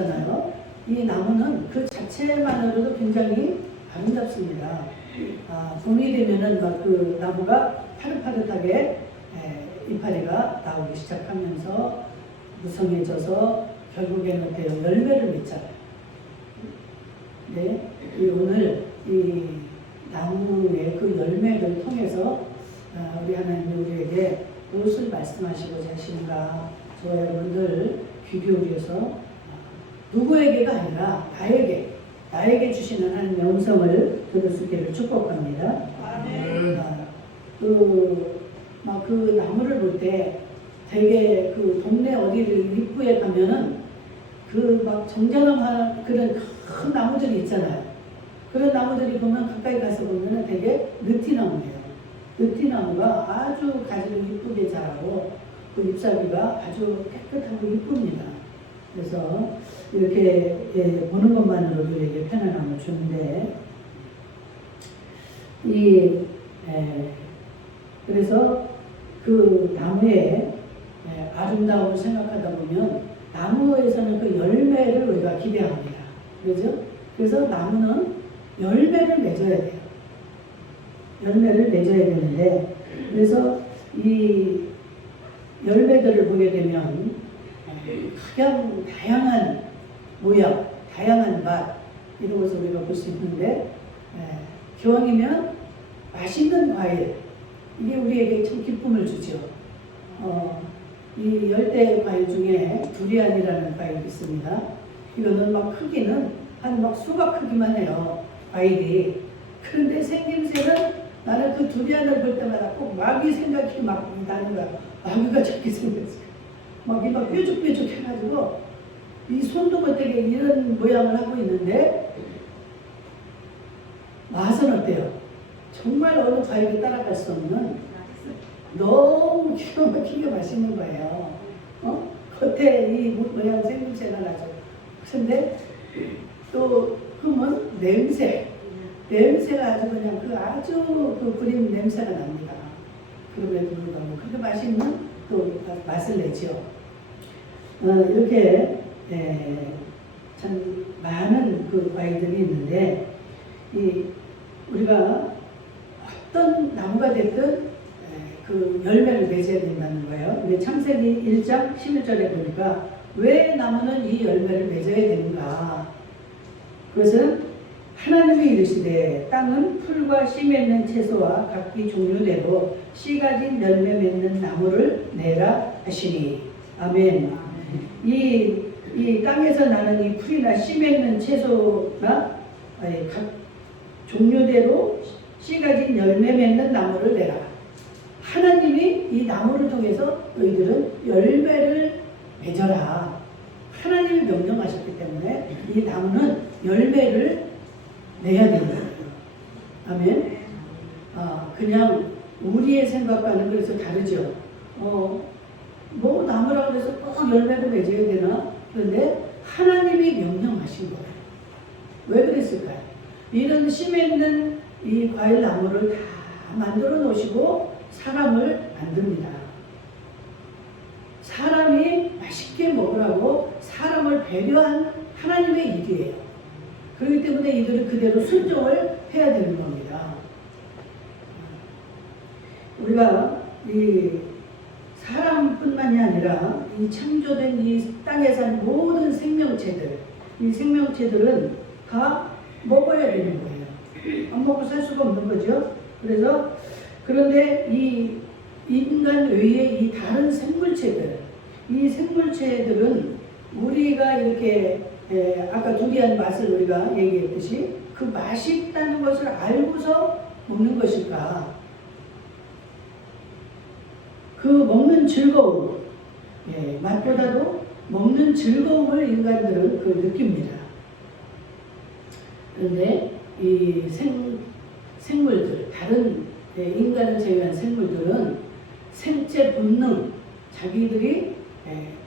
있잖아요. 이 나무는 그 자체만으로도 굉장히 아름답습니다. 봄이 되면은 막 그 나무가 파릇파릇하게 이파리가 나오기 시작하면서 무성해져서 결국에는 어때요? 열매를 맺잖아요. 네, 오늘 이 나무의 그 열매를 통해서 우리 하나님이 우리에게 무엇을 말씀하시고자 하시는가, 저와 여러분들 귀 기울여서 누구에게가 아니라 나에게 주시는 하나님의 음성을 들을 수 있기를 축복합니다. 그 나무를 볼 때 되게 그 동네 어디를 입구에 가면은 그 막 정장한 그런 큰 나무들이 있잖아요. 그런 나무들이 보면 가까이 가서 보면은 되게 느티나무예요. 느티나무가 아주 가지를 이쁘게 자라고 그 잎사귀가 아주 깨끗하고 이쁩니다. 그래서 이렇게 보는 것만으로도 우리에게 편안함을 주는데 그래서 그 나무의 아름다움을 생각하다 보면 나무에서는 그 열매를 우리가 기대합니다. 그렇죠? 그래서 나무는 열매를 맺어야 돼요. 열매를 맺어야 되는데, 그래서 이 열매들을 보게 되면 가장 다양한 모양, 다양한 맛 이런 것을 우리가 볼 수 있는데, 기왕이면 맛있는 과일, 이게 우리에게 참 기쁨을 주죠. 이 열대 과일 중에 두리안이라는 과일이 있습니다. 이거는 막 크기는 한 막 수박 크기만 해요, 과일이. 그런데 생김새는 나는 그 두리안을 볼 때마다 꼭 마귀 생각이 막 나는 거야. 마귀가 저렇게 생겼어요. 막 뾰족뾰족 해가지고 이 손도 못되게 이런 모양을 하고 있는데 맛은 어때요? 정말 어느 과일이 따라갈 수 없는 너무 기가 막히게 맛있는 거예요. 겉에 이 모양 생김새는 아주. 근데 또 흠은 냄새가 아주 그냥 아주 그린 냄새가 납니다. 그럼에도 불구하고 그렇게 맛있는 또 맛을 내죠. 이렇게 참 많은 그 과일들이 있는데 우리가 어떤 나무가 됐든 그 열매를 맺어야 된다는 거예요. 근데 창세기 1장 11절에 보니까 왜 나무는 이 열매를 맺어야 되는가? 그것은 하나님이 이르시되 땅은 풀과 씨 맺는 채소와 각기 종류대로 씨 가진 열매 맺는 나무를 내라 하시니. 아멘. 이 땅에서 나는 이 풀이나 씨 맺는 채소나 각 종류대로 씨 가진 열매 맺는 나무를 내라. 하나님이 이 나무를 통해서 너희들은 열매를 맺어라. 하나님이 명령하셨기 때문에 이 나무는 열매를 내야 된다. 아멘. 그냥 우리의 생각과는 그래서 다르죠. 뭐 나무라고 해서 꼭 열매를 맺어야 되나? 그런데 하나님이 명령하신 거예요. 왜 그랬을까요? 이런 씨 맺는 이 과일 나무를 다 만들어 놓으시고 사람을 만듭니다. 사람이 맛있게 먹으라고 사람을 배려한 하나님의 일이에요. 그렇기 때문에 이들은 그대로 순종을 해야 되는 겁니다. 우리가 이 사람뿐만이 아니라 이 창조된 이 땅에 산 모든 생명체들, 이 생명체들은 다 먹어야 되는 거예요. 안 먹고 살 수가 없는 거죠. 그런데 이 인간 외의 이 다른 생물체들, 이 생물체들은 우리가 이렇게 아까 두리안 맛을 우리가 얘기했듯이 그 맛이 있다는 것을 알고서 먹는 것일까? 그 먹는 즐거움, 맛보다도 먹는 즐거움을 인간들은 느낍니다. 그런데 이 생물들, 다른 인간을 제외한 생물들은 생체 본능, 자기들이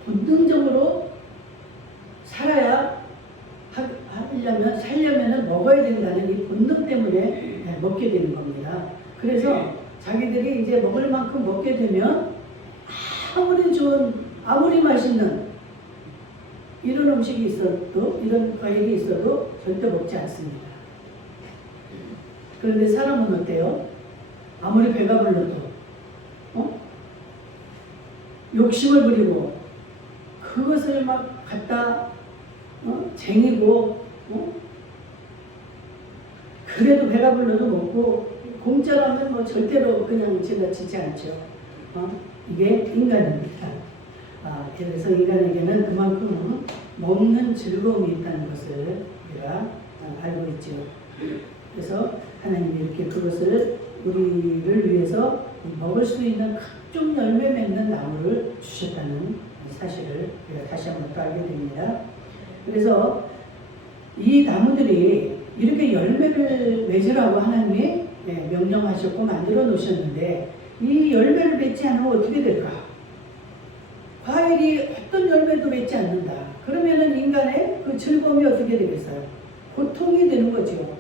본능적으로 살려면 먹어야 된다는 이 본능 때문에 먹게 되는 겁니다. 그래서 자기들이 이제 먹을 만큼 먹게 되면 아무리 좋은, 아무리 맛있는 이런 음식이 있어도, 이런 과일이 있어도 절대 먹지 않습니다. 그런데 사람은 어때요? 아무리 배가 불러도 욕심을 부리고 그것을 막 갖다 쟁이고 그래도 배가 불러도 먹고 공짜라면 뭐 절대로 그냥 지나치지 않죠. 이게 인간입니다. 그래서 인간에게는 그만큼 먹는 즐거움이 있다는 것을 우리가 알고 있죠. 그래서 하나님이 이렇게 그것을 우리를 위해서 먹을 수 있는 각종 열매 맺는 나무를 주셨다는 사실을 우리가 다시 한번 또 알게 됩니다. 그래서 이 나무들이 이렇게 열매를 맺으라고 하나님이 명령하셨고 만들어 놓으셨는데 이 열매를 맺지 않으면 어떻게 될까? 과일이 어떤 열매도 맺지 않는다. 그러면은 인간의 그 즐거움이 어떻게 되겠어요? 고통이 되는 거죠.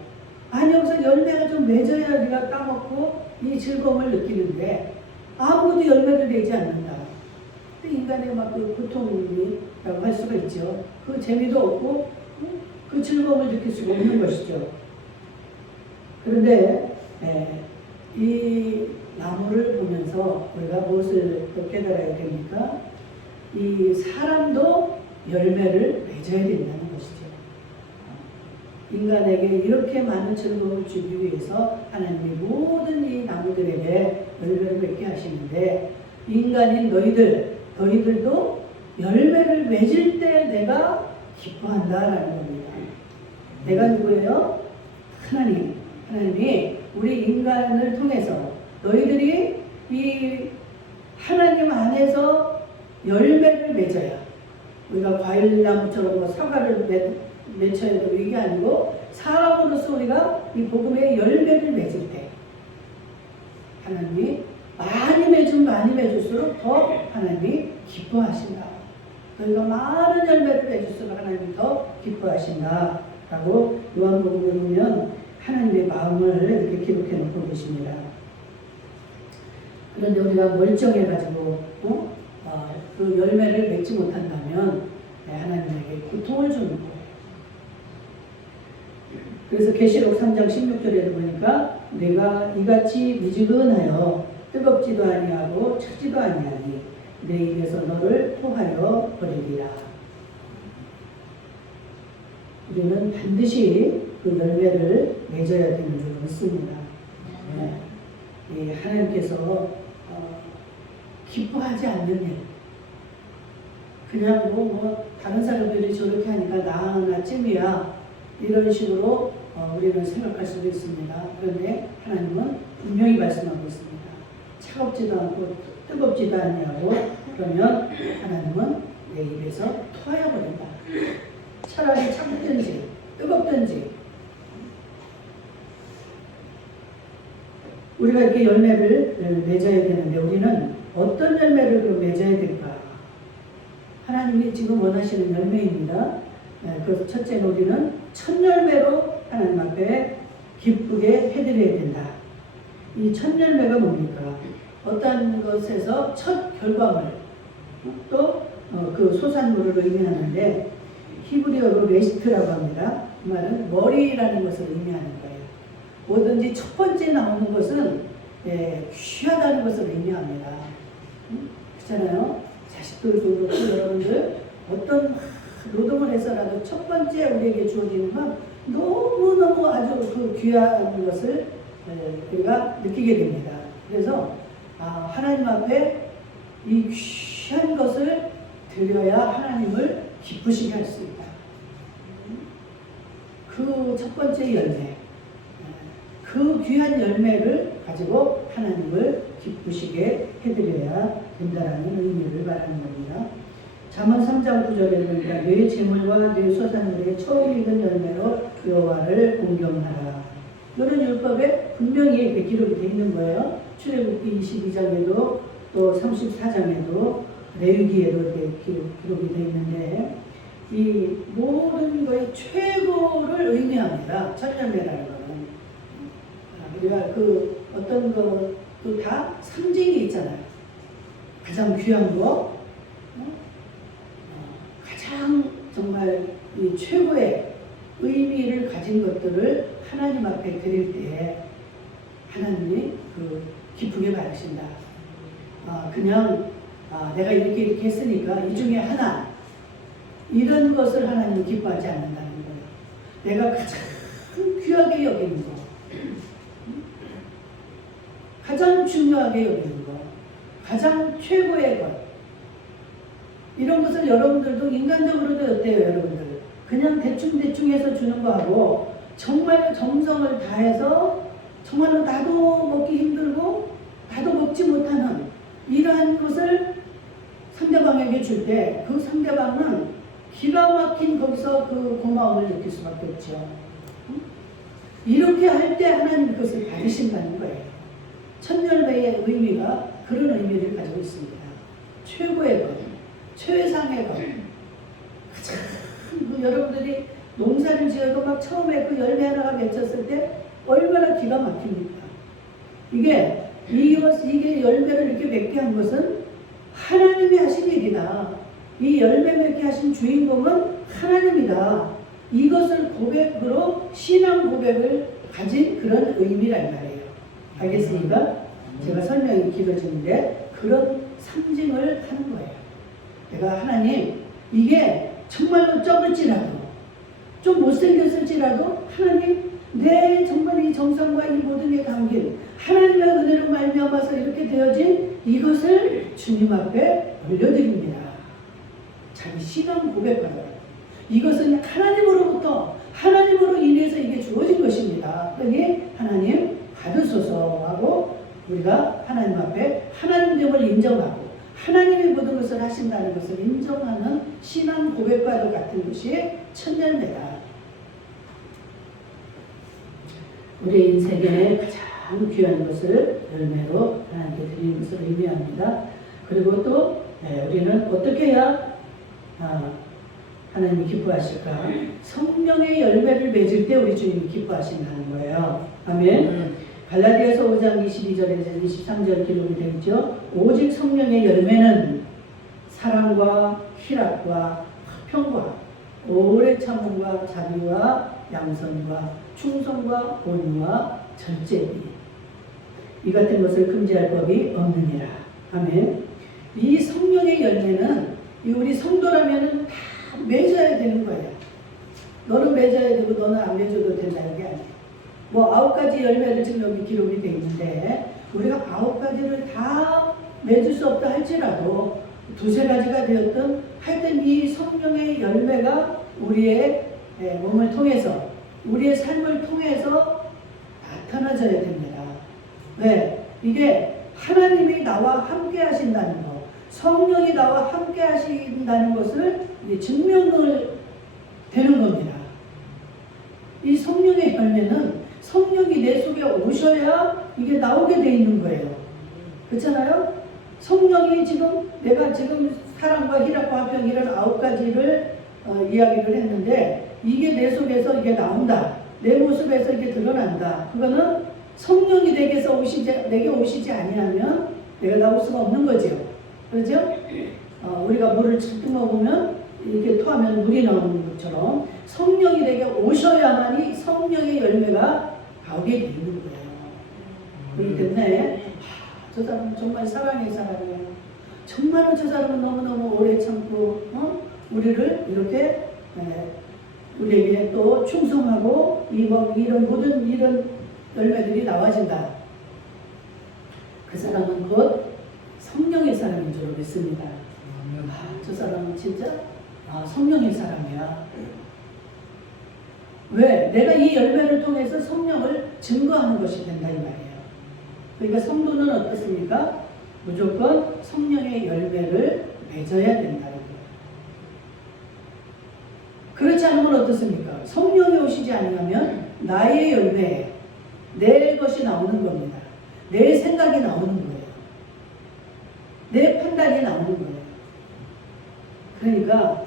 아니 여기서 열매가 좀 맺어야 우리가 까먹고 이 즐거움을 느끼는데 아무도 열매를 내지 않는다. 인간의 막 그 고통이라고 할 수가 있죠. 그 재미도 없고 그 즐거움을 느낄 수가 없는 것이죠. 그런데 이 나무를 보면서 우리가 무엇을 또 깨달아야 됩니까? 이 사람도 열매를 맺어야 된다는 것이죠. 인간에게 이렇게 많은 즐거움을 주기 위해서 하나님이 모든 이 나무들에게 열매를 맺게 하시는데 인간인 너희들도 열매를 맺을 때 내가 기뻐한다라는 겁니다. 내가 누구예요? 하나님이 우리 인간을 통해서 너희들이 이 하나님 안에서 열매를 맺어야 우리가 과일나무처럼 뭐 사과를 맺혀야 되고 이게 아니고 사람으로서 우리가 이 복음의 열매를 맺을 때 하나님이 많이 맺을수록 더 하나님이 기뻐하신다. 너희가 많은 열매를 맺을수록 하나님이 더 기뻐하신다. 라고 요한복음에 보면 하나님의 마음을 이렇게 기록해 놓고 계십니다. 그런데 우리가 멀쩡해가지고 그 열매를 맺지 못한다면 하나님에게 고통을 주는 거예요. 그래서 계시록 3장 16절에 보니까 내가 이같이 미지근하여 뜨겁지도 아니하고 차지도 아니하니 내 입에서 너를 토하여 버리리라. 우리는 반드시 그 열매를 맺어야 되는 줄 믿습니다. 하나님께서 기뻐하지 않는 일, 그냥 뭐 다른 사람들이 저렇게 하니까 나 찜이야 이런 식으로 우리는 생각할 수도 있습니다. 그런데 하나님은 분명히 말씀하고 있습니다. 차갑지도 않고 뜨겁지도 아니하고 그러면 하나님은 내 입에서 토하여 버린다. 차라리 차갑든지 뜨겁든지 우리가 이렇게 열매를 맺어야 되는데 우리는 어떤 열매를 맺어야 될까? 하나님이 지금 원하시는 열매입니다. 그래서 첫째는 우리는 첫 열매로 하나님 앞에 기쁘게 해드려야 된다. 이 첫 열매가 뭡니까? 어떤 것에서 첫 결과물 또 그 소산물을 의미하는데 히브리어로 레시트라고 합니다. 그 말은 머리라는 것을 의미하는 거예요. 뭐든지 첫 번째 나오는 것은 귀하다는 것을 의미합니다. 그렇잖아요. 자식들도 그렇고 여러분들 어떤 노동을 해서라도 첫 번째 우리에게 주어지는 건 너무너무 아주 그 귀한 것을 우리가 느끼게 됩니다. 그래서 하나님 앞에 이 귀한 것을 드려야 하나님을 기쁘시게 할 수 있다. 그 첫 번째 열매, 그 귀한 열매를 가지고 하나님을 기쁘시게 해드려야 된다는 의미를 말하는 겁니다. 잠언 3장 9절에 보니까 내 재물과 내 소산물의 처음 익은 열매로 여호와를 공경하라. 이런 율법에 분명히 이렇게 기록이 되어 있는 거예요. 출애굽기 22장에도 또 34장에도 레위기에도 이렇게 기록이 되어 있는데 이 모든 거의 최고를 의미합니다. 첫 열매라는 거는. 우리가 그 어떤 것도 다 상징이 있잖아요. 가장 귀한 거, 가장 정말 이 최고의 의미를 가진 것들을 하나님 앞에 드릴 때 하나님이 기쁘게 받으신다. 그냥 내가 이렇게 했으니까 이 중에 하나 이런 것을 하나님은 기뻐하지 않는다는 거예요. 내가 가장 귀하게 여기는 거, 가장 중요하게 여기는 것, 가장 최고의 것, 이런 것을 여러분들도 인간적으로도 어때요, 여러분들? 그냥 대충 해서 주는 거하고 정말 정성을 다해서 정말로 나도 먹기 힘들고 나도 먹지 못하는 이러한 것을 상대방에게 줄 때 그 상대방은 기가 막힌 거기서 그 고마움을 느낄 수밖에 없죠. 이렇게 할 때 하나님 그것을 받으신다는 거예요. 천열매의 의미가 그런 의미를 가지고 있습니다. 최고의 것, 최상의 것. 여러분들이 농사를 지어도 막 처음에 그 열매 하나가 맺혔을 때 얼마나 기가 막힙니까? 이게 열매를 이렇게 맺게 한 것은 하나님이 하신 일이다. 이 열매 맺게 하신 주인공은 하나님이다. 이것을 고백으로 신앙 고백을 가진 그런 의미란 말이에요. 알겠습니까? 제가 설명이 길어지는데 그런 상징을 하는 거예요. 내가 하나님 이게 정말로 적을지라도 좀 못생겼을지라도 하나님 내 정말 이 정성과 이 모든 게 담긴 하나님의 은혜로 말미암아서 이렇게 되어진 이것을 주님 앞에 올려드립니다. 자기 신앙 고백하라. 이것은 하나님으로 인해서 이게 주어진 것입니다. 그러니 하나님 받으소서 하고 우리가 하나님 앞에 하나님됨을 인정하고 하나님이 모든 것을 하신다는 것을 인정하는 신앙 고백과도 같은 것이 천열매다. 우리 인생의 가장 귀한 것을 열매로 하나님께 드리는 것을 의미합니다. 그리고 또 우리는 어떻게 해야 하나님이 기뻐하실까? 성령의 열매를 맺을 때 우리 주님이 기뻐하신다는 거예요. 아멘. 갈라디아서 5장 22절에서 23절 기록이 되어 있죠. 오직 성령의 열매는 사랑과 희락과 화평과 오래 참음과 자비와 양선과 충성과 온유와 절제비 이 같은 것을 금지할 법이 없느니라. 아멘. 이 성령의 열매는 우리 성도라면은 다 맺어야 되는 거예요. 너는 맺어야 되고 너는 안 맺어도 된다는 게 아니에요. 9가지 열매를 지금 여기 기록이 되어 있는데 우리가 9가지를 다 맺을 수 없다 할지라도 2-3가지가 되었든 하여튼 이 성령의 열매가 우리의 몸을 통해서 우리의 삶을 통해서 나타나져야 됩니다. 왜? 이게 하나님이 나와 함께 하신다는 것, 성령이 나와 함께 하신다는 것을 증명을 되는 겁니다. 이 성령의 열매는 성령이 내 속에 오셔야 이게 나오게 돼 있는 거예요. 그렇잖아요? 성령이 내가 지금 사랑과 희락과 화평 이런 9가지를 이야기를 했는데 이게 내 속에서 이게 나온다. 내 모습에서 이게 드러난다. 그거는 성령이 내게 오시지 아니하면 내가 나올 수가 없는 거죠. 그렇죠? 우리가 물을 잔뜩 먹으면 이렇게 토하면 물이 나오는 것처럼 성령이 내게 오셔야만이 성령의 열매가 나오게 되는 거예요. 그렇기 때문에 저 사람은 정말 사랑의 사람이에요. 정말로 저 사람은 너무너무 오래 참고 우리를 이렇게 우리에게 또 충성하고 이런 모든 이런 열매들이 나와진다. 그 사람은 곧 성령의 사람인 줄 믿습니다. 저 사람은 진짜 성령의 사람이야. 왜? 내가 이 열매를 통해서 성령을 증거하는 것이 된다 이 말이에요. 그러니까 성도는 어떻습니까? 무조건 성령의 열매를 맺어야 된다는 거예요. 그렇지 않으면 어떻습니까? 성령이 오시지 않으면 나의 열매, 내 것이 나오는 겁니다. 내 생각이 나오는 거예요. 내 판단이 나오는 거예요. 그러니까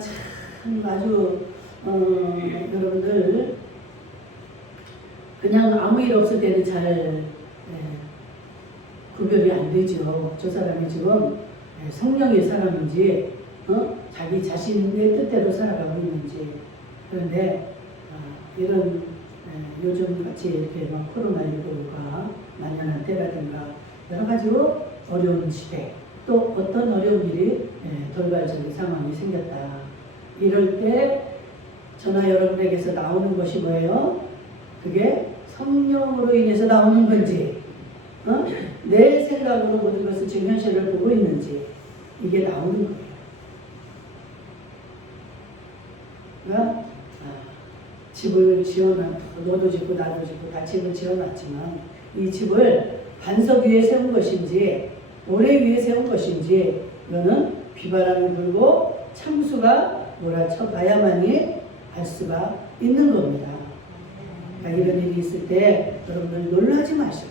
참 아주 여러분들 그냥 아무 일 없을 때는 잘 구별이 안 되죠. 저 사람이 지금 성령의 사람인지 자기 자신의 뜻대로 살아가고 있는지. 그런데 이런 요즘 같이 이렇게 막 코로나19가 만연한 때라든가 여러 가지로 어려운 시대, 또 어떤 어려운 일이 돌발적인 상황이 생겼다. 이럴 때 저나 여러분에게서 나오는 것이 뭐예요? 그게 성령으로 인해서 나오는 건지, 내 생각으로 모든 것을 지금 현실을 보고 있는지, 이게 나오는 거예요. 그러니까 집을 너도 짓고 나도 짓고 다 집을 지어놨지만 이 집을 반석 위에 세운 것인지 모래 위에 세운 것인지 이거는 비바람이 불고 창수가 몰아쳐봐야만이 알 수가 있는 겁니다. 그러니까 이런 일이 있을 때 여러분들 놀라지 마시고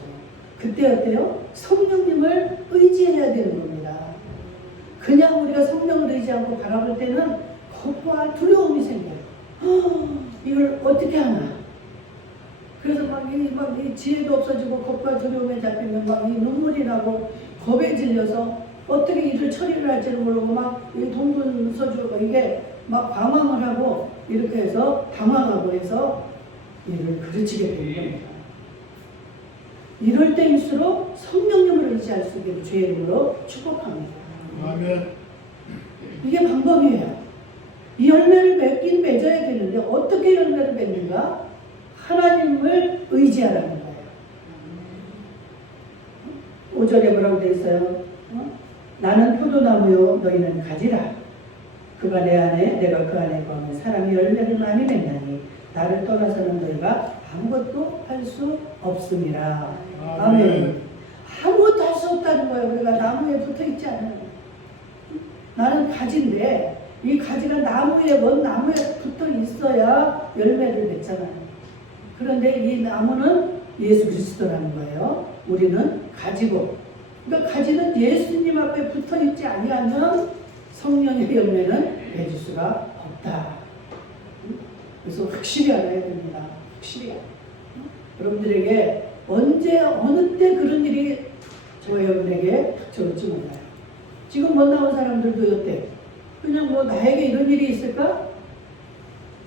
그때 어때요? 성령님을 의지해야 되는 겁니다. 그냥 우리가 성령을 의지하고 바라볼 때는 겁과 두려움이 생겨요. 이걸 어떻게 하나? 그래서 이 지혜도 없어지고 겁과 두려움에 잡히면 막 이 눈물이 나고 겁에 질려서 어떻게 일을 처리를 할지를 모르고 막 이 동분 서주고 이게 막 방황을 하고 이렇게 해서 당황하고 해서 일을 그르치게 되는 겁니다. 이럴 때일수록 성령님을 의지할 수 있게 주의 이름으로 축복합니다. 아멘. 이게 방법이에요. 이 열매를 맺긴 맺어야 되는데 어떻게 열매를 맺는가? 하나님을 의지하라는 거예요. 5절에 뭐라고 되어 있어요? 나는 포도나무요 너희는 가지라. 그가 내 안에 내가 그 안에 거하면 사람이 열매를 많이 맺나니 나를 떠나서는 너희가 아무것도 할 수 없음이라. 아멘. 아무것도 할 수 없다는 거예요. 우리가 나무에 붙어 있지 않아요. 나는 가지인데 이 가지가 먼 나무에 붙어 있어야 열매를 맺잖아요. 그런데 이 나무는 예수 그리스도라는 거예요. 우리는 가지고. 그러니까 가지는 예수님 앞에 붙어 있지 아니하면 성령의 열매는 맺을 수가 없다. 그래서 확실히 알아야 됩니다. 확실히. 여러분들에게 언제 어느 때 그런 일이 저와 여러분에게 닥쳐올지 몰라요. 지금 못 나온 사람들도 여태 그냥 나에게 이런 일이 있을까?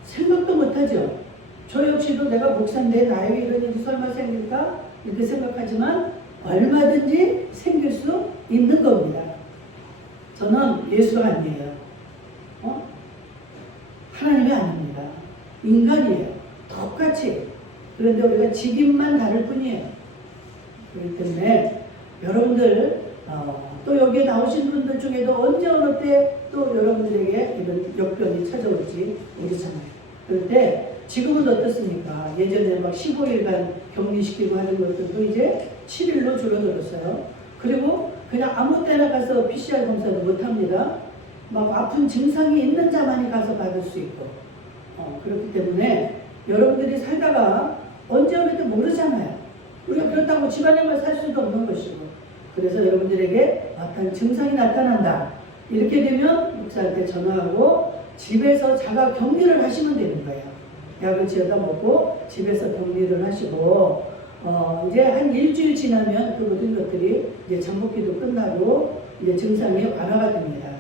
생각도 못하죠. 저 역시도 내가 목사인데 나에게 이런 일이 설마 생길까? 이렇게 생각하지만 얼마든지 생길 수 있는 겁니다. 저는 예수가 아니에요. 하나님이 아닙니다. 인간이에요. 똑같이. 그런데 우리가 직임만 다를 뿐이에요. 그렇기 때문에 여러분들 또 여기에 나오신 분들 중에도 언제 어느 때 또 여러분들에게 이런 역변이 찾아올지 모르잖아요. 그런데 지금은 어떻습니까? 예전에 막 15일간 격리시키고 하는 것들도 이제 7일로 줄어들었어요. 그리고 그냥 아무 때나 가서 PCR 검사도 못합니다. 막 아픈 증상이 있는 자만이 가서 받을 수 있고 그렇기 때문에 여러분들이 살다가 언제 어느 때 모르잖아요. 우리가 그렇다고 집안에만 살 수도 없는 것이고 그래서 여러분들에게 어떤 증상이 나타난다. 이렇게 되면 목사한테 전화하고 집에서 자가 격리를 하시면 되는 거예요. 약을 지어다 먹고 집에서 격리를 하시고 이제 한 일주일 지나면 그 모든 것들이 이제 잠복기도 끝나고 이제 증상이 완화가 됩니다.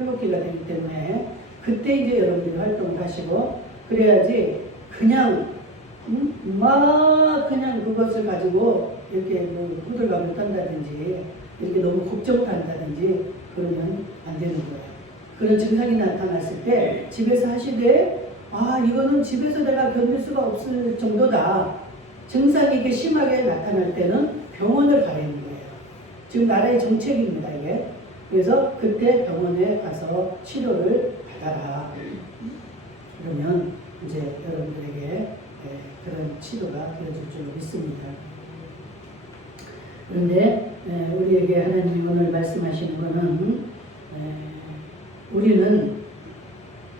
회복기가 되기 때문에 그때 이제 여러분들이 활동을 하시고 그래야지 그냥 그냥 그것을 가지고 이렇게 호들갑을 떤다든지 이렇게 너무 걱정을 한다든지 그러면 안 되는 거예요. 그런 증상이 나타났을 때 집에서 하시되 이거는 집에서 내가 견딜 수가 없을 정도다. 증상이 이렇게 심하게 나타날 때는 병원을 가야 하는 거예요. 지금 나라의 정책입니다, 이게. 그래서 그때 병원에 가서 치료를 받아라. 그러면 이제 여러분들에게 그런 치료가 되어질 줄 믿습니다. 그런데 우리에게 하나님이 오늘 말씀하시는 것은 우리는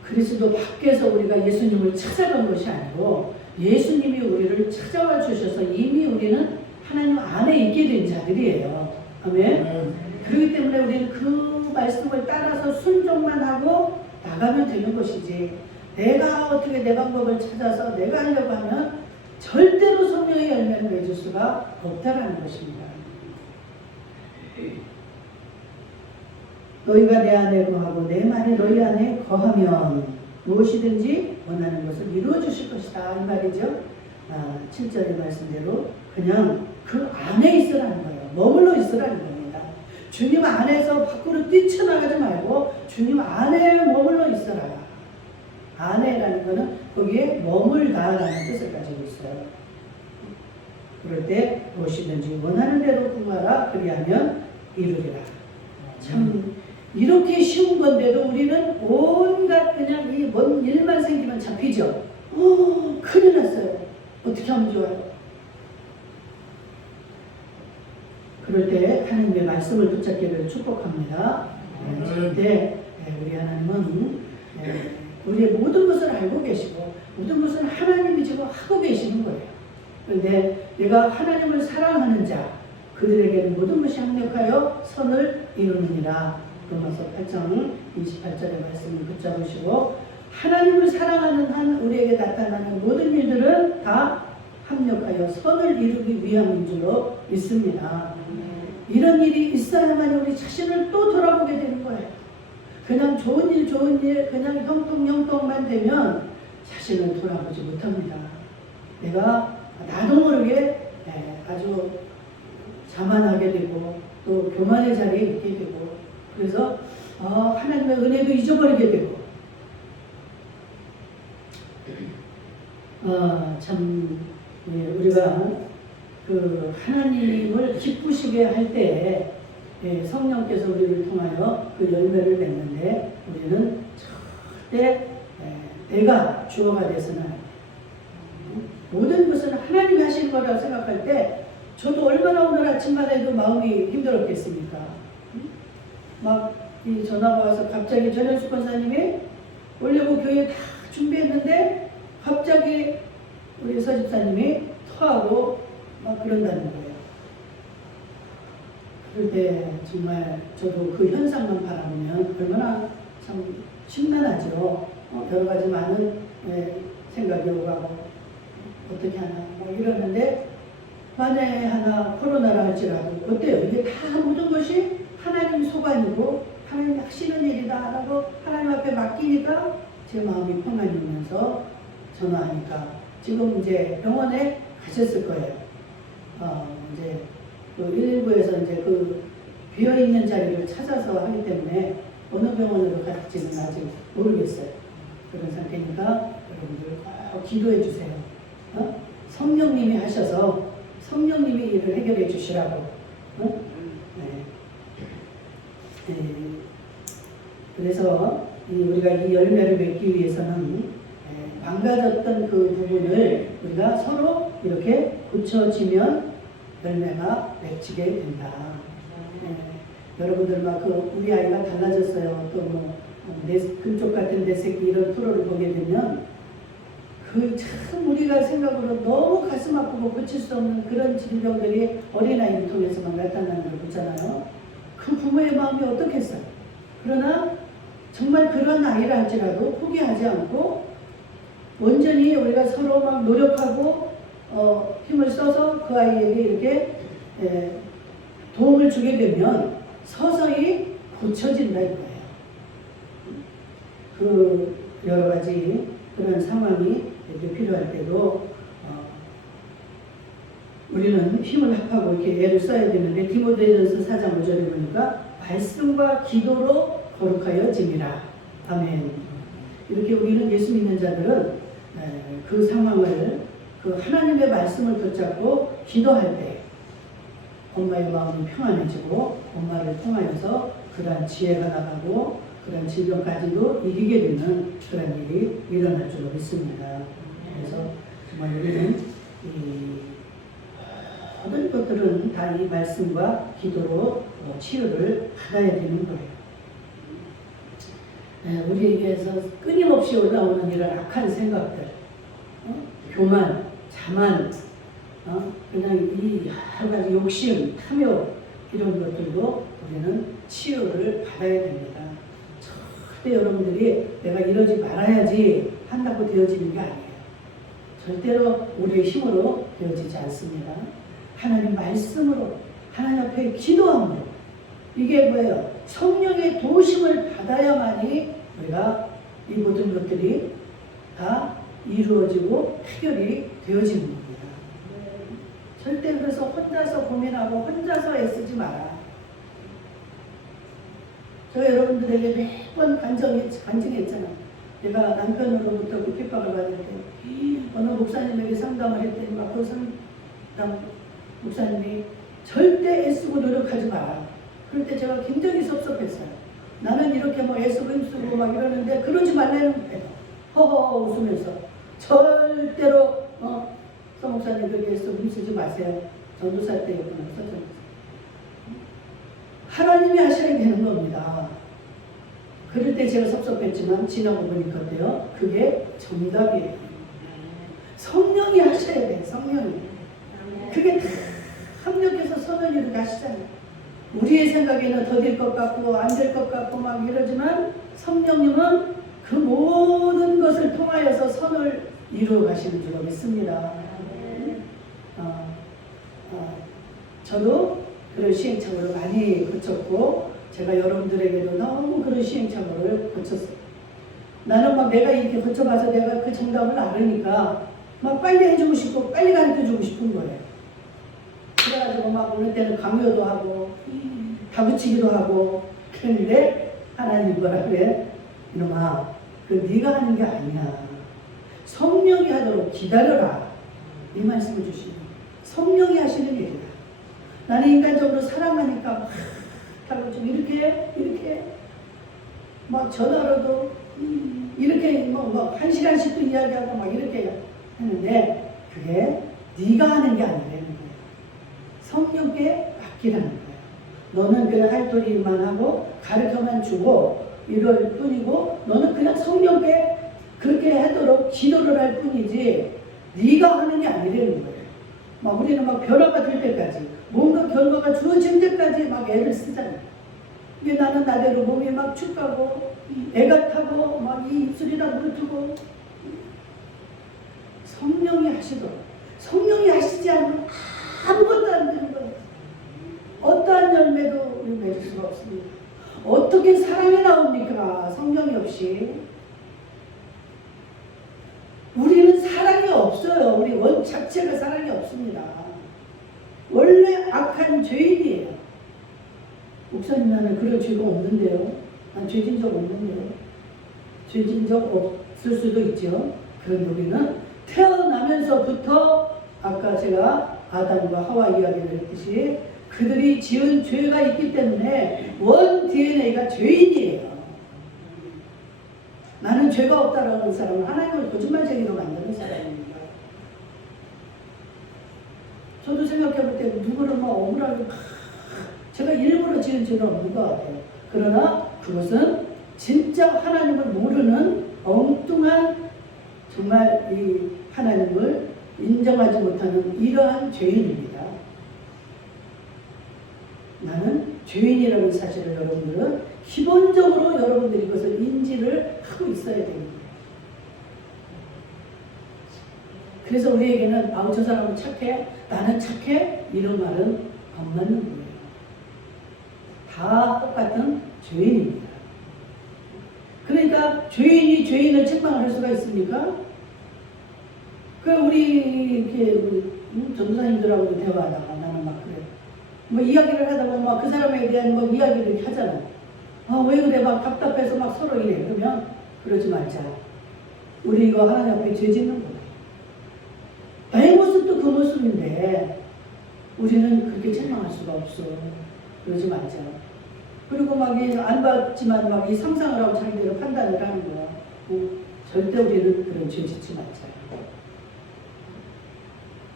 그리스도 밖에서 우리가 예수님을 찾아간 것이 아니고 예수님이 우리를 찾아와 주셔서 이미 우리는 하나님 안에 있게 된 자들이에요. 아멘. 그렇기 때문에 우리는 그 말씀을 따라서 순종만 하고 나가면 되는 것이지 내가 어떻게 내 방법을 찾아서 내가 하려고 하면 절대로 성령의 열매를 맺을 수가 없다라는 것입니다. 너희가 내 안에 거하고 내 말이 너희 안에 거하면 무엇이든지 원하는 것을 이루어 주실 것이다 이 말이죠. 7절의 말씀대로 그냥 그 안에 있으라는 거예요. 머물러 있으라는 겁니다. 주님 안에서 밖으로 뛰쳐나가지 말고 주님 안에 머물러 있어라. 안에라는 것은 거기에 머물다라는 뜻을 가지고 있어요. 그럴 때 무엇이든지 원하는 대로 구하라 그리하면 이루리라. 참 이렇게 쉬운 건데도 우리는 온갖 그냥 이 뭔 일만 생기면 잡히죠. 큰일 났어요. 어떻게 하면 좋아요? 그럴 때 하나님의 말씀을 붙잡기를 축복합니다. 그런데 우리 하나님은 우리의 모든 것을 알고 계시고 모든 것을 하나님이 지금 하고 계시는 거예요. 그런데 내가 하나님을 사랑하는 자 그들에게는 모든 것이 합력하여 선을 이루느니라. 로마서 8장 28절의 말씀을 붙잡으시고 하나님을 사랑하는 한 우리에게 나타나는 모든 일들은 다 합력하여 선을 이루기 위함인 줄로 믿습니다. 이런 일이 있어야만 우리 자신을 또 돌아보게 되는 거예요. 그냥 좋은 일 그냥 형통만 되면 자신을 돌아보지 못합니다. 내가 나도 모르게 아주 자만하게 되고 또 교만의 자리에 있게 되고 그래서 하나님의 은혜도 잊어버리게 되고 참 우리가 그 하나님을 기쁘시게 할 때 성령께서 우리를 통하여 그 열매를 맺는데 우리는 절대 내가 주어가 돼서는 안 돼요. 모든 것은 하나님이 하시는 거라고 생각할 때 저도 얼마나 오늘 아침만 해도 마음이 힘들었겠습니까? 막 이 전화가 와서 갑자기 전현숙 권사님이 오려고 교회 다 준비했는데 갑자기 우리 서집사님이 토하고 막 그런다는 거예요. 그럴 때 정말 저도 그 현상만 바라보면 얼마나 참 심란하죠. 여러 가지 많은 생각이 오가고 어떻게 하나 뭐 이러는데 만에 하나 코로나라 할지라도 어때요? 이게 다 모든 것이 하나님 소관이고 하나님 하시는 일이다 라고 하나님 앞에 맡기니까 제 마음이 평안이 오면서 전화하니까 지금 이제 병원에 가셨을 거예요. 이제 그 119에서 이제 그 비어있는 자리를 찾아서 하기 때문에 어느 병원으로 갈지는 아직 모르겠어요. 그런 상태니까 여러분들 꼭 기도해 주세요. 성령님이 하셔서 성령님이 일을 해결해 주시라고. 그래서 우리가 이 열매를 맺기 위해서는 망가졌던 그 부분을 우리가 서로 이렇게 고쳐지면 열매가 맺히게 된다. 여러분들 막 우리 아이가 달라졌어요. 또 뭐 금쪽 같은 내 새끼 이런 프로를 보게 되면 그 참 우리가 생각으로 너무 가슴 아프고 고칠 수 없는 그런 질병들이 어린아이를 통해서만 나타나는 걸 보잖아요. 그 부모의 마음이 어떻겠어요? 그러나 정말 그런 아이라 할지라도 포기하지 않고 온전히 우리가 서로 막 노력하고 힘을 써서 그 아이에게 이렇게 도움을 주게 되면 서서히 고쳐진다 이거예요. 그 여러 가지 그런 상황이 이렇게 필요할 때도 우리는 힘을 합하고 이렇게 애를 써야 되는데 디모데전서 4장 5절에 보니까 말씀과 기도로 거룩하여짐이라. 아멘. 이렇게 우리는 예수 믿는 자들은 그 상황을 그 하나님의 말씀을 붙잡고 기도할 때 엄마의 마음이 평안해지고 엄마를 통하여서 그러한 지혜가 나가고 그런 질병까지도 이기게 되는 그런 일이 일어날 줄로 믿습니다. 그래서 정말 우리는 이 모든 것들은 다 이 말씀과 기도로 치유를 받아야 되는 거예요. 우리에게서 끊임없이 올라오는 이런 악한 생각들, 교만, 자만, 그냥 이 여러 가지 욕심, 탐욕 이런 것들도 우리는 치유를 받아야 됩니다. 절대 여러분들이 내가 이러지 말아야지 한다고 되어지는 게 아니에요. 절대로 우리의 힘으로 되어지지 않습니다. 하나님 말씀으로 하나님 앞에 기도함으로 이게 뭐예요? 성령의 도심을 받아야만이 우리가 이 모든 것들이 다 이루어지고 해결이 되어지는 겁니다. 절대 그래서 혼자서 고민하고 혼자서 애쓰지 마라. 제가 여러분들에게 매번 간증했잖아요. 내가 남편으로부터 그 핍박을 받을 때 어느 목사님에게 상담을 했더니 막 그 상담 목사님이 절대 애쓰고 노력하지 마라. 그럴 때 제가 굉장히 섭섭했어요. 나는 이렇게 뭐 애쓰고 힘쓰고 막 이러는데 그러지 말라는 거예요. 허허 웃으면서 절대로 서 목사님 그렇게 애쓰고 힘쓰지 마세요. 전도사 때였구나. 하나님이 하셔야 되는 겁니다. 그럴 때 제가 섭섭했지만 지나고 보니까 어때요? 그게 정답이에요. 성령이 하셔야 돼요. 성령이. 그게 다 합력해서 선을 이루게 하시잖아요. 우리의 생각에는 더딜 것 같고 안 될 것 같고 막 이러지만 성령님은 그 모든 것을 통하여서 선을 이루어 가시는 줄 믿습니다. 저도 그런 시행착오를 많이 거쳤고 제가 여러분들에게도 너무 그런 시행착오를 거쳤어요. 나는 막 내가 이렇게 거쳐봐서 내가 그 정답을 알으니까 막 빨리 해주고 싶고 빨리 가르쳐주고 싶은 거예요. 그래가지고 막 어느 때는 강요도 하고 다부치기도 하고 그랬는데 하나님 뭐라 그래? 이놈아 그 네가 하는 게 아니야. 성령이 하도록 기다려라. 이 말씀을 주시는 성령이 하시는 일이다. 나는 인간적으로 사랑하니까 막 하고 좀 이렇게 막 전화로도 이렇게 뭐 1시간씩도 이야기하고 막 이렇게 했는데 그게 네가 하는 게 아니라는 거예요. 성령께 맡기라는 거예요. 너는 그냥 할 도리만 하고 가르쳐만 주고 이럴 뿐이고 너는 그냥 성령께 그렇게 하도록 기도를 할 뿐이지 네가 하는 게 아니라는 거예요. 막 우리는 막 변화가 될 때까지 뭔가 결과가 주어질 때까지 막 애를 쓰잖아요. 이게 나는 나대로 몸이 막 축하고 애가 타고 막 이 입술이나 물투고 성령이 하시도록 성령이 하시지 않으면 아무것도 안 되는 거예요. 어떠한 열매도 우리 맺을 수가 없습니다. 어떻게 사랑이 나옵니까? 성령이 없이. 우리는 사랑이 없어요. 우리 원 자체가 사랑이 없습니다. 원래 악한 죄인이에요. 목사님 나는 그런 죄가 없는데요. 난 죄진 적 없는데요. 죄진 적 없을 수도 있죠. 그런데 우리는 태어나면서부터 아까 제가 아담과 하와 이야기를 했듯이 그들이 지은 죄가 있기 때문에 원 DNA가 죄인이에요. 나는 죄가 없다라고 하는 사람은 하나님을 거짓말쟁이로 만드는 사람입니다. 저도 생각해볼 때 누구를 막 억울하게 제가 일부러 지은 죄는 없는 것 같아요. 그러나 그것은 진짜 하나님을 모르는 엉뚱한 정말 이 하나님을 인정하지 못하는 이러한 죄인입니다. 나는 죄인이라는 사실을 여러분들은 기본적으로 여러분들이 그것을 인지를 하고 있어야 됩니다. 그래서 우리에게는 아우 저 사람은 착해, 나는 착해 이런 말은 안 맞는 거예요. 다 똑같은 죄인입니다. 그러니까 죄인이 죄인을 책망을 할 수가 있습니까? 그 우리 전도사님들하고도 대화하다가 나는 막 그래. 뭐 이야기를 하다 보면 막 그 사람에 대한 뭐 이야기를 하잖아요. 왜 그래 막 답답해서 막 서로 이래. 그러면 그러지 말자. 우리 이거 하나님 앞에 죄 짓는 거야. 나의 모습도 그 모습인데 우리는 그렇게 책망할 수가 없어. 그러지 말자. 그리고 막 안 봤지만 막 이 상상을 하고 자기대로 판단을 하는 거야. 절대 우리는 그런 죄 짓지 말자.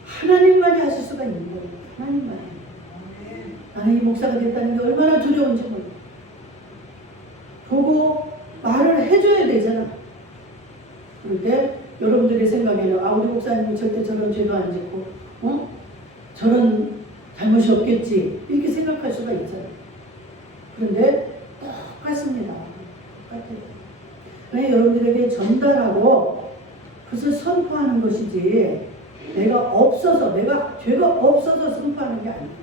하나님만이 하실 수가 있는 거예요. 하나님만이. 나는 이 목사가 됐다는 게 얼마나 두려운지 몰라. 보고 말을 해줘야 되잖아. 그런데 여러분들의 생각에는 우리 목사님이 절대 저런 죄도 안 짓고 저런 잘못이 없겠지 이렇게 생각할 수가 있잖아요. 그런데 똑같습니다. 똑같아요. 그냥 여러분들에게 전달하고 그것을 선포하는 것이지 내가 죄가 없어서 선포하는 게 아니에요.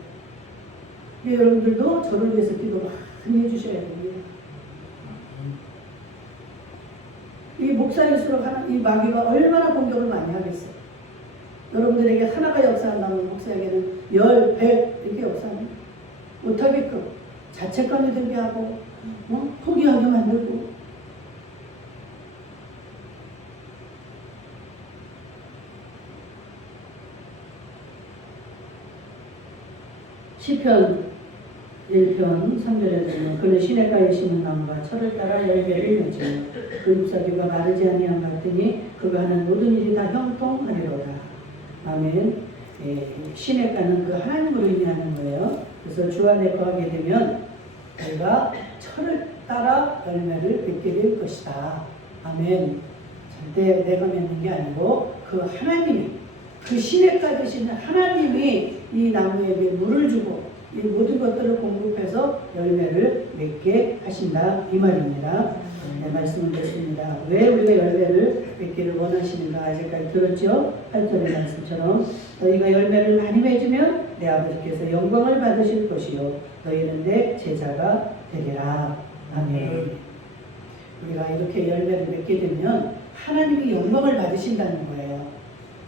여러분들도 저를 위해서 기도 많이 많이 해주셔야 됩니다. 이 목사일수록 이 마귀가 얼마나 공격을 많이 하겠어요. 여러분들에게 하나가 역사한다면 목사에게는 10, 100 이렇게 역사하는 못하게끔 자책감이 들게 하고 포기하게 만들고 시편 1편 3절에 보면 그는 시냇가에 심은 나무가 철을 따라 열매를 맺으며 그 잎사귀가 마르지 아니함 같으니 그가 하는 모든 일이 다 형통하리로다. 아멘. 시냇가는 그 하나님으로 의미하는 거예요. 그래서 주 안에 거하게 되면 저희가 철을 따라 열매를 맺게 될 것이다. 아멘. 절대 내가 맺는 게 아니고 그 하나님이, 그 시냇가 되시는 하나님이 이 나무에게 물을 주고 이 모든 것들을 공급해서 열매를 맺게 하신다 이 말입니다. 네, 말씀을 드렸습니다. 왜 우리가 열매를 맺기를 원하시는가 아직까지 들었죠? 8절의 말씀처럼 너희가 열매를 많이 맺으면 내 아버지께서 영광을 받으실 것이요 너희는 내 제자가 되리라. 아멘. 우리가 이렇게 열매를 맺게 되면 하나님이 영광을 받으신다는 거예요.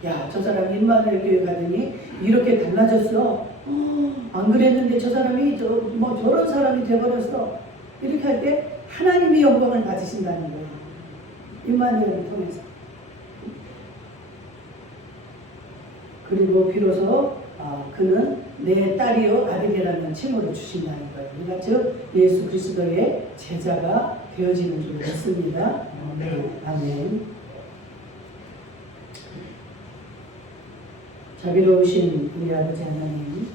야, 저 사람 임마누엘 교회 가더니 이렇게 달라졌어. 안 그랬는데 저 사람이 저런 사람이 돼버렸어. 이렇게 할 때 하나님이 영광을 받으신다는 거예요. 임마누엘을 통해서. 그리고 비로소 그는 내 딸이요 아들이라는 칭호를 주신다는 거예요. 우리가 즉 예수 그리스도의 제자가 되어지는 줄 믿습니다. 아멘. 자비로우신 우리 아버지 하나님,